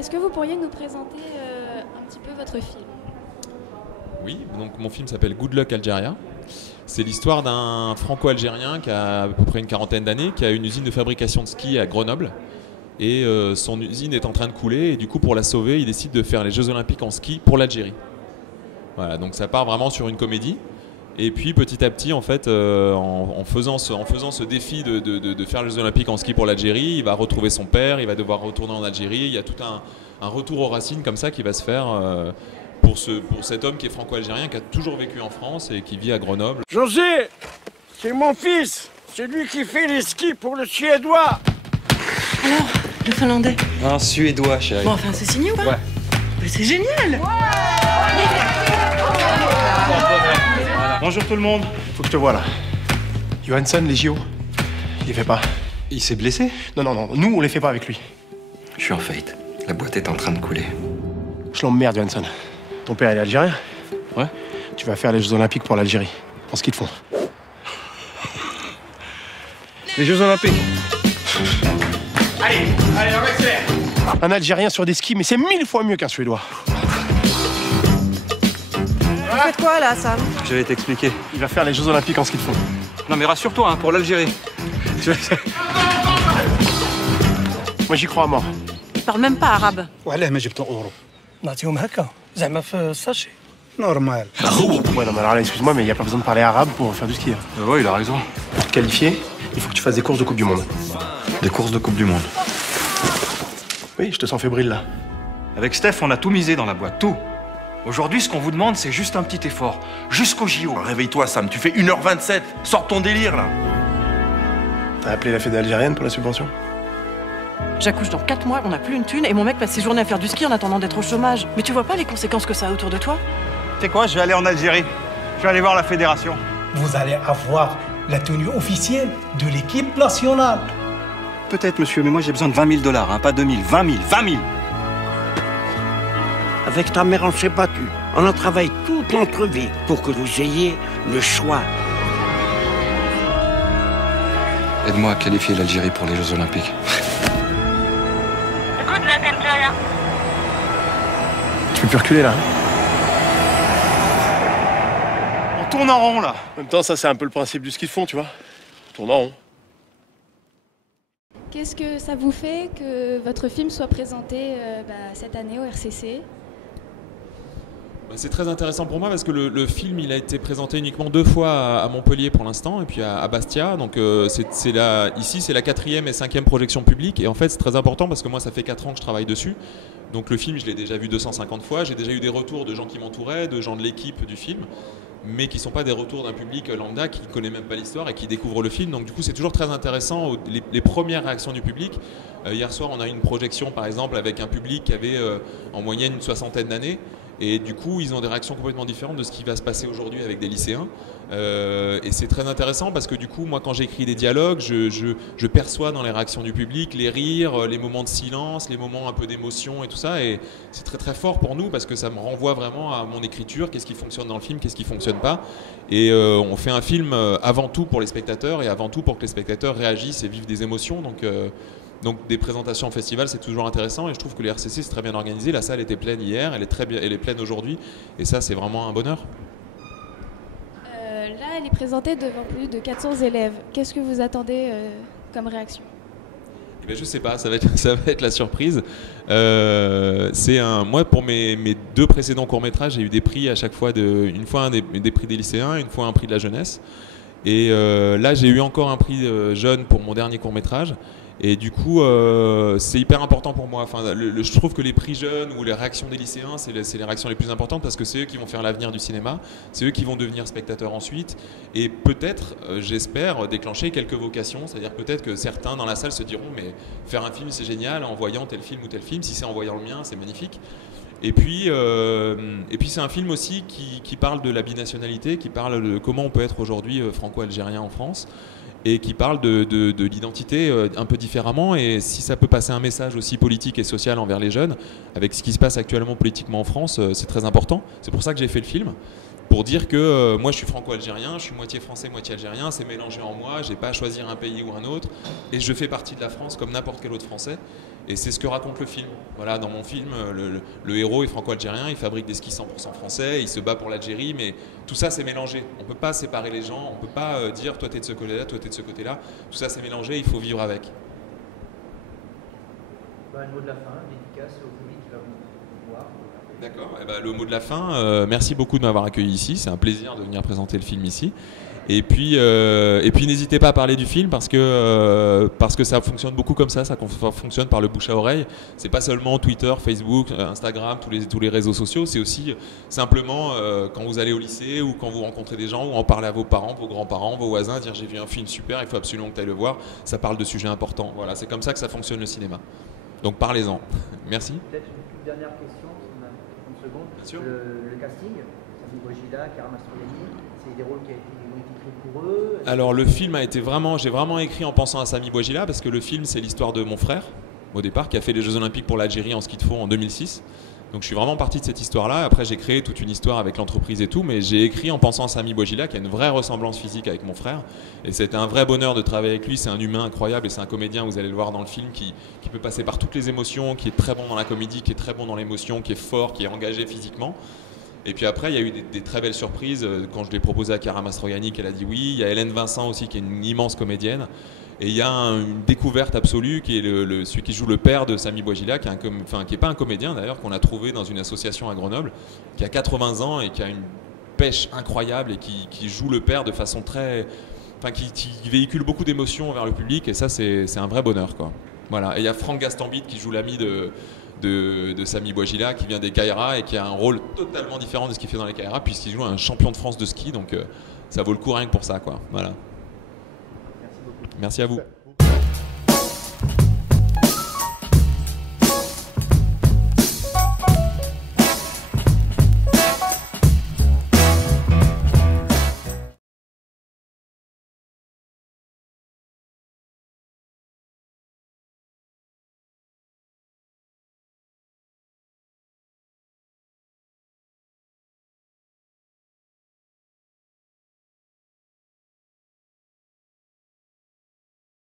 Est-ce que vous pourriez nous présenter un petit peu votre film? Oui, donc mon film s'appelle Good Luck Algeria. C'est l'histoire d'un franco-algérien qui a à peu près une quarantaine d'années, qui a une usine de fabrication de ski à Grenoble. Et son usine est en train de couler, et du coup pour la sauver, il décide de faire les Jeux Olympiques en ski pour l'Algérie. Voilà, donc ça part vraiment sur une comédie. Et puis petit à petit, en fait, en faisant ce défi de faire les Jeux Olympiques en ski pour l'Algérie, il va retrouver son père, il va devoir retourner en Algérie. Il y a tout un retour aux racines comme ça qui va se faire pour cet homme qui est franco-algérien, qui a toujours vécu en France et qui vit à Grenoble. José, c'est mon fils, c'est lui qui fait les skis pour le Suédois. Alors, le Finlandais? Un Suédois, chérie. Bon, enfin, c'est signé ou pas? Ouais. Mais c'est génial! Bonjour tout le monde. Faut que je te vois là. Johansson, les JO, il les fait pas. Il s'est blessé? Non, nous on les fait pas avec lui. Je suis en faillite. La boîte est en train de couler. Je l'emmerde, Johansson. Ton père, il est algérien? Ouais. Tu vas faire les Jeux Olympiques pour l'Algérie. En ski de fond. Les Jeux Olympiques. Allez, on accélère. Un Algérien sur des skis, mais c'est 1000 fois mieux qu'un Suédois. Vous faites quoi là, Sam? Je vais t'expliquer. Il va faire les Jeux Olympiques en ski de fond. Non mais rassure-toi, hein, pour l'Algérie. Moi j'y crois à mort. Il parle même pas arabe. وعلاه ما جبتو اورو نعطيهم هكا زعما في الساشي نورمال. Ouais, non, mais alors là, excuse-moi, mais il n'y a pas besoin de parler arabe pour faire du ski. Ouais, il a raison. Pour te qualifier, il faut que tu fasses des courses de Coupe du Monde. Des courses de Coupe du Monde. Oui, je te sens fébrile là. Avec Steph, on a tout misé dans la boîte, tout. Aujourd'hui, ce qu'on vous demande, c'est juste un petit effort. Jusqu'au JO. Réveille-toi, Sam, tu fais 1h27. Sors ton délire, là. T'as appelé la fédé algérienne pour la subvention? J'accouche dans 4 mois, on n'a plus une thune, et mon mec passe ses journées à faire du ski en attendant d'être au chômage. Mais tu vois pas les conséquences que ça a autour de toi? Tu sais quoi, je vais aller en Algérie. Je vais aller voir la fédération. Vous allez avoir la tenue officielle de l'équipe nationale. Peut-être, monsieur, mais moi j'ai besoin de 20 000 $, hein, pas 2 000, 20 000, 20 000. Avec ta mère, on s'est battu. On a travaillé toute notre vie pour que vous ayez le choix. Aide-moi à qualifier l'Algérie pour les Jeux Olympiques. Tu peux plus reculer là. On tourne en rond, là. En même temps, ça c'est un peu le principe du ski de fond, tu vois. Tourne en rond. Qu'est-ce que ça vous fait que votre film soit présenté cette année au RCC? C'est très intéressant pour moi parce que le film il a été présenté uniquement 2 fois à Montpellier pour l'instant et puis à Bastia. Donc ici c'est la 4e et 5e projection publique et en fait c'est très important parce que moi ça fait 4 ans que je travaille dessus. Donc le film je l'ai déjà vu 250 fois, j'ai déjà eu des retours de gens qui m'entouraient, de gens de l'équipe du film, mais qui ne sont pas des retours d'un public lambda qui ne connaît même pas l'histoire et qui découvre le film. Donc du coup c'est toujours très intéressant les premières réactions du public. Hier soir on a eu une projection par exemple avec un public qui avait en moyenne une 60aine d'années. Et du coup, ils ont des réactions complètement différentes de ce qui va se passer aujourd'hui avec des lycéens. Et c'est très intéressant parce que du coup, moi, quand j'écris des dialogues, je perçois dans les réactions du public les rires, les moments de silence, les moments un peu d'émotion et tout ça. Et c'est très très fort pour nous parce que ça me renvoie vraiment à mon écriture, qu'est-ce qui fonctionne dans le film, qu'est-ce qui fonctionne pas. Et on fait un film avant tout pour les spectateurs et avant tout pour que les spectateurs réagissent et vivent des émotions. Donc des présentations en festival, c'est toujours intéressant et je trouve que les RCC c'est très bien organisé. La salle était pleine hier, elle est pleine aujourd'hui et ça c'est vraiment un bonheur. Là, elle est présentée devant plus de 400 élèves. Qu'est-ce que vous attendez comme réaction? Eh bien, je sais pas, ça va être la surprise. Moi, pour mes 2 précédents courts-métrages, j'ai eu des prix à chaque fois, une fois des prix des lycéens, une fois un prix de la jeunesse. Et là, j'ai eu encore un prix jeune pour mon dernier court-métrage. Et du coup, c'est hyper important pour moi. Enfin, je trouve que les prix jeunes ou les réactions des lycéens, c'est les réactions les plus importantes parce que c'est eux qui vont faire l'avenir du cinéma, c'est eux qui vont devenir spectateurs ensuite. Et peut-être, j'espère, déclencher quelques vocations. C'est-à-dire peut-être que certains dans la salle se diront mais faire un film c'est génial en voyant tel film ou tel film. Si c'est en voyant le mien, c'est magnifique. Et puis c'est un film aussi qui parle de la binationalité, qui parle de comment on peut être aujourd'hui franco-algérien en France. Et qui parle de l'identité un peu différemment. Et si ça peut passer un message aussi politique et social envers les jeunes, avec ce qui se passe actuellement politiquement en France, c'est très important. C'est pour ça que j'ai fait le film. pour dire que moi je suis franco-algérien, je suis moitié français, moitié algérien, c'est mélangé en moi, j'ai pas à choisir un pays ou un autre, et je fais partie de la France comme n'importe quel autre Français, et c'est ce que raconte le film. Voilà, dans mon film, le héros est franco-algérien, il fabrique des skis 100% français, il se bat pour l'Algérie, mais tout ça c'est mélangé. On peut pas séparer les gens, on peut pas dire toi t'es de ce côté-là, toi t'es de ce côté-là, tout ça c'est mélangé, il faut vivre avec. Le mot de la fin, dédicace au public qui va vous voir. D'accord, eh ben, le mot de la fin, merci beaucoup de m'avoir accueilli ici, c'est un plaisir de venir présenter le film ici. Et puis n'hésitez pas à parler du film parce que ça fonctionne beaucoup comme ça fonctionne par le bouche à oreille. C'est pas seulement Twitter, Facebook, Instagram, tous les réseaux sociaux, c'est aussi simplement quand vous allez au lycée ou quand vous rencontrez des gens ou en parlez à vos parents, vos grands-parents, vos voisins, dire j'ai vu un film super, il faut absolument que tu ailles le voir, ça parle de sujets importants. Voilà, c'est comme ça que ça fonctionne le cinéma. Donc parlez-en. Merci. Peut-être une toute dernière question, si on a 30 secondes. Bien sûr. Le casting, Sami Bouajila, Karam Mastroianni, c'est des rôles qui ont été écrits pour eux. Alors le film j'ai vraiment écrit en pensant à Sami Bouajila parce que le film c'est l'histoire de mon frère au départ qui a fait les Jeux Olympiques pour l'Algérie en ski de fond en 2006. Donc je suis vraiment parti de cette histoire-là. Après j'ai créé toute une histoire avec l'entreprise et tout, mais j'ai écrit en pensant à Sami Bouajila qui a une vraie ressemblance physique avec mon frère. Et c'était un vrai bonheur de travailler avec lui. C'est un humain incroyable et c'est un comédien, vous allez le voir dans le film, qui peut passer par toutes les émotions, qui est très bon dans la comédie, qui est très bon dans l'émotion, qui est fort, qui est engagé physiquement. Et puis après, il y a eu des très belles surprises. Quand je l'ai proposé à Karam Mastroianni, qu'elle a dit oui. Il y a Hélène Vincent aussi, qui est une immense comédienne. Et il y a une découverte absolue, qui est celui qui joue le père de Sami Bouajila, qui est pas un comédien d'ailleurs, qu'on a trouvé dans une association à Grenoble, qui a 80 ans et qui a une pêche incroyable et qui joue le père de façon très... qui véhicule beaucoup d'émotions vers le public. Et ça, c'est un vrai bonheur, quoi. Voilà. Et il y a Franck Gastambide qui joue l'ami de Sami Bouajila qui vient des Cairas et qui a un rôle totalement différent de ce qu'il fait dans les Cairas puisqu'il joue un champion de France de ski, donc ça vaut le coup rien que pour ça, quoi. Voilà. Merci beaucoup. Merci à vous.